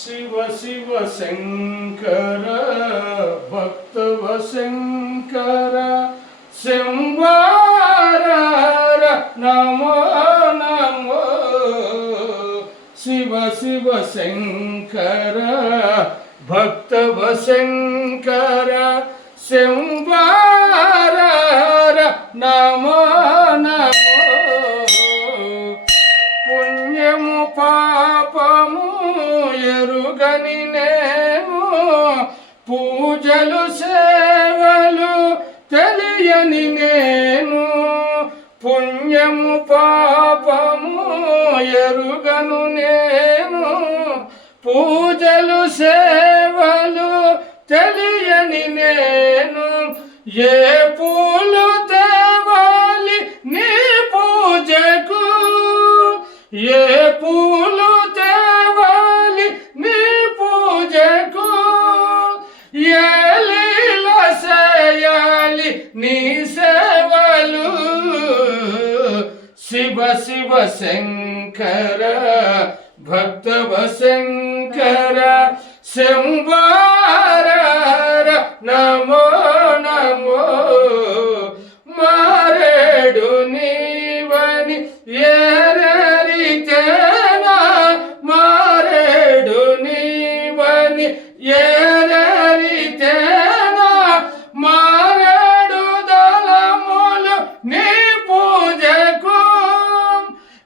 శివ శివ శంకర భక్తవ శంకర. శంవార నమో నమో. శివ శివ శంకర భక్తవ శంకర. ఎరుగని నేము పూజలు సేవలు తెలియని నేను. పుణ్యము పాపము ఎరుగను నేను. పూజలు సేవలు తెలియని నేను. ఏ పూలు నీ సేవలు శివ శివ శంకర భక్తవ శంకర శంబార నమో నమో మారేడు నీవని ఏరరితేనా మారేడు నీవని ఏ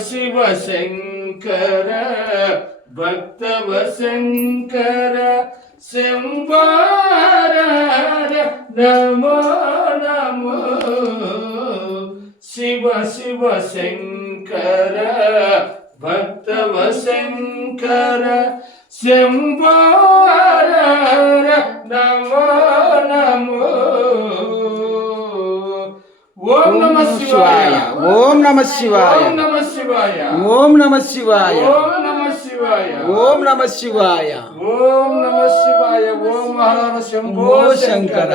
శివ శివ శంకర భక్తవ శంకర శంవార నమో నమో. శివ శివ శంకర భక్తవ శంకర ఓం నమ శివాయ. ఓం నమ శివాయ. ఓం నమ శివాయ. ఓం నమ శివాయ. ఓం నమ శివాయ. ఓం శంభో. శంకర.